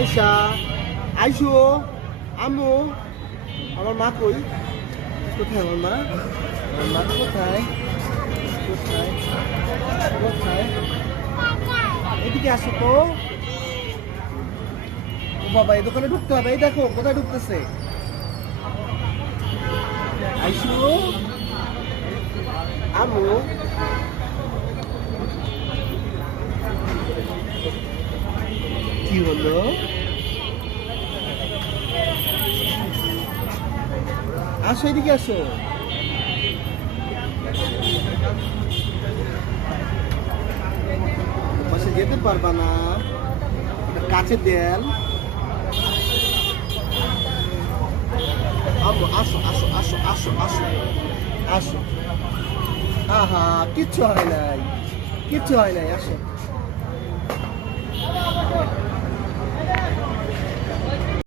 আয়শা আইসো আম্মু আমার মা কই কোথায় আমার মা কোথায় কোথায় কোথায় এদিকে আসো তো ও বাবা এই দোকানে ঢুকতে হবে এই দেখো কোথায় ঢুকতেছে আইসো আম্মু কি হলো আসো এদিকে আসো পাশে যেতে পারবা না কাছের দেয়াল আসো আসো আসো আসো আসো আসো আসো আহা কিচ্ছু হয় নাই আসো